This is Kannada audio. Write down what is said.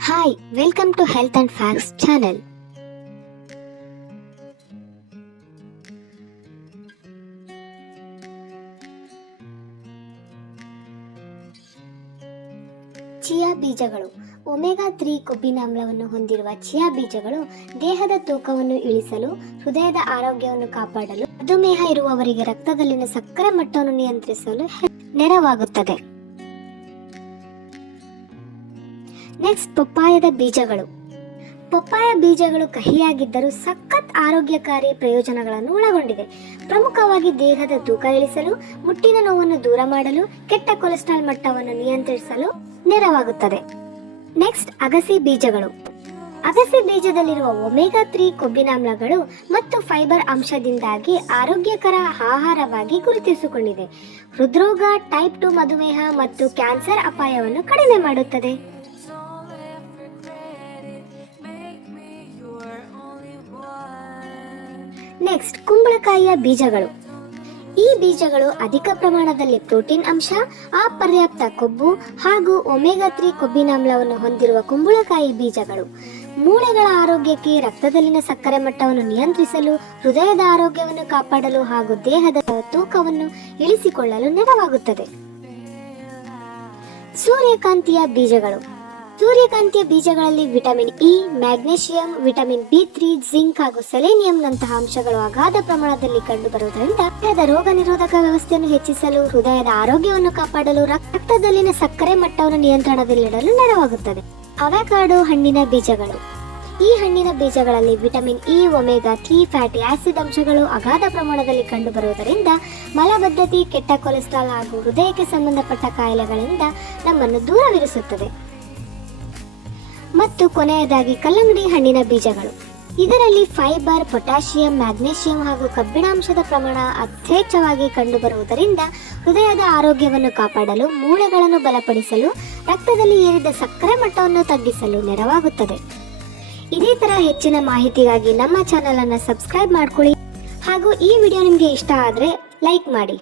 Hi, welcome to Health and Facts channel. Chia ಬೀಜಗಳು ಒಮೆಗಾ 3 ಕೊಬ್ಬಿನಾಮ್ಲವನ್ನು ಹೊಂದಿರುವ ಚಿಯಾ ಬೀಜಗಳು ದೇಹದ ತೂಕವನ್ನು ಇಳಿಸಲು, ಹೃದಯದ ಆರೋಗ್ಯವನ್ನು ಕಾಪಾಡಲು, ಮಧುಮೇಹ ಇರುವವರಿಗೆ ರಕ್ತದಲ್ಲಿನ ಸಕ್ಕರೆ ಮಟ್ಟವನ್ನು ನಿಯಂತ್ರಿಸಲು ನೆರವಾಗುತ್ತದೆ. ನೆಕ್ಸ್ಟ್, ಪಪ್ಪಾಯದ ಬೀಜಗಳು. ಪಪ್ಪಾಯ ಬೀಜಗಳು ಕಹಿಯಾಗಿದ್ದರೂ ಸಖತ್ ಆರೋಗ್ಯಕಾರಿ ಪ್ರಯೋಜನಗಳನ್ನು ಒಳಗೊಂಡಿದೆ. ಪ್ರಮುಖವಾಗಿ ದೇಹದ ತೂಕ ಇಳಿಸಲು, ಮುಟ್ಟಿನ ನೋವನ್ನು ದೂರ ಮಾಡಲು, ಕೆಟ್ಟ ಕೊಲೆಸ್ಟ್ರಾಲ್ ಮಟ್ಟವನ್ನು ನಿಯಂತ್ರಿಸಲು ನೆರವಾಗುತ್ತದೆ. ನೆಕ್ಸ್ಟ್, ಅಗಸೆ ಬೀಜಗಳು. ಅಗಸೆ ಬೀಜದಲ್ಲಿರುವ ಒಮೆಗಾ 3 ಕೊಬ್ಬಿನಾಮ್ಲಗಳು ಮತ್ತು ಫೈಬರ್ ಅಂಶದಿಂದಾಗಿ ಆರೋಗ್ಯಕರ ಆಹಾರವಾಗಿ ಗುರುತಿಸಿಕೊಂಡಿದೆ. ಹೃದ್ರೋಗ, ಟೈಪ್ 2 ಮಧುಮೇಹ ಮತ್ತು ಕ್ಯಾನ್ಸರ್ ಅಪಾಯವನ್ನು ಕಡಿಮೆ ಮಾಡುತ್ತದೆ. ನೆಕ್ಸ್ಟ್, ಕುಂಬಳಕಾಯಿಯ ಬೀಜಗಳು. ಈ ಬೀಜಗಳು ಅಧಿಕ ಪ್ರಮಾಣದಲ್ಲಿ ಪ್ರೋಟೀನ್ ಅಂಶ, ಅಪರ್ಯಾಪ್ತ ಕೊಬ್ಬು ಹಾಗೂ ಒಮೆಗಾ 3 ಕೊಬ್ಬಿನಾಮ್ಲವನ್ನು ಹೊಂದಿರುವ ಕುಂಬಳಕಾಯಿ ಬೀಜಗಳು ಮೂಳೆಗಳ ಆರೋಗ್ಯಕ್ಕೆ, ರಕ್ತದಲ್ಲಿನ ಸಕ್ಕರೆ ಮಟ್ಟವನ್ನು ನಿಯಂತ್ರಿಸಲು, ಹೃದಯದ ಆರೋಗ್ಯವನ್ನು ಕಾಪಾಡಲು ಹಾಗೂ ದೇಹದ ತೂಕವನ್ನು ಇಳಿಸಿಕೊಳ್ಳಲು ನೆರವಾಗುತ್ತದೆ. ಸೂರ್ಯಕಾಂತಿಯ ಬೀಜಗಳು. ಸೂರ್ಯಕಾಂತಿಯ ಬೀಜಗಳಲ್ಲಿ vitamin E, magnesium, vitamin B3, zinc ಹಾಗೂ ಸೆಲೆನಿಯಂನಂತಹ ಅಂಶಗಳು ಅಗಾಧ ಪ್ರಮಾಣದಲ್ಲಿ ಕಂಡುಬರುವುದರಿಂದ ದೇಹದ ರೋಗ ನಿರೋಧಕ ವ್ಯವಸ್ಥೆಯನ್ನು ಹೆಚ್ಚಿಸಲು, ಹೃದಯದ ಆರೋಗ್ಯವನ್ನು ಕಾಪಾಡಲು, ರಕ್ತದಲ್ಲಿನ ಸಕ್ಕರೆ ಮಟ್ಟವನ್ನು ನಿಯಂತ್ರಣದಲ್ಲಿಡಲು ನೆರವಾಗುತ್ತದೆ. ಅವಕಾಡೊ ಹಣ್ಣಿನ ಬೀಜಗಳು. ಈ ಹಣ್ಣಿನ ಬೀಜಗಳಲ್ಲಿ vitamin E, omega 3 fatty acid ಅಂಶಗಳು ಅಗಾಧ ಪ್ರಮಾಣದಲ್ಲಿ ಕಂಡುಬರುವುದರಿಂದ ಮಲಬದ್ಧತೆ, ಕೆಟ್ಟ ಕೊಲೆಸ್ಟ್ರಾಲ್ ಹಾಗೂ ಹೃದಯಕ್ಕೆ ಸಂಬಂಧಪಟ್ಟ ಕಾಯಿಲೆಗಳಿಂದ ನಮ್ಮನ್ನು ದೂರವಿರಿಸುತ್ತದೆ. ಮತ್ತು ಕೊನೆಯದಾಗಿ ಕಲ್ಲಂಗಡಿ ಹಣ್ಣಿನ ಬೀಜಗಳು. ಇದರಲ್ಲಿ ಫೈಬರ್, ಪೊಟ್ಯಾಷಿಯಂ, ಮ್ಯಾಗ್ನೆಷಿಯಂ ಹಾಗೂ ಕಬ್ಬಿಣಾಂಶದ ಪ್ರಮಾಣ ಯಥೇಚ್ಛವಾಗಿ ಕಂಡುಬರುವುದರಿಂದ ಹೃದಯದ ಆರೋಗ್ಯವನ್ನು ಕಾಪಾಡಲು, ಮೂಳೆಗಳನ್ನು ಬಲಪಡಿಸಲು, ರಕ್ತದಲ್ಲಿ ಏರಿದ ಸಕ್ಕರೆ ಮಟ್ಟವನ್ನು ತಗ್ಗಿಸಲು ನೆರವಾಗುತ್ತದೆ. ಇದೇ ತರ ಹೆಚ್ಚಿನ ಮಾಹಿತಿಗಾಗಿ ನಮ್ಮ ಚಾನೆಲ್ ಅನ್ನು ಸಬ್ಸ್ಕ್ರೈಬ್ ಮಾಡ್ಕೊಳ್ಳಿ ಹಾಗೂ ಈ ವಿಡಿಯೋ ನಿಮಗೆ ಇಷ್ಟ ಆದರೆ ಲೈಕ್ ಮಾಡಿ.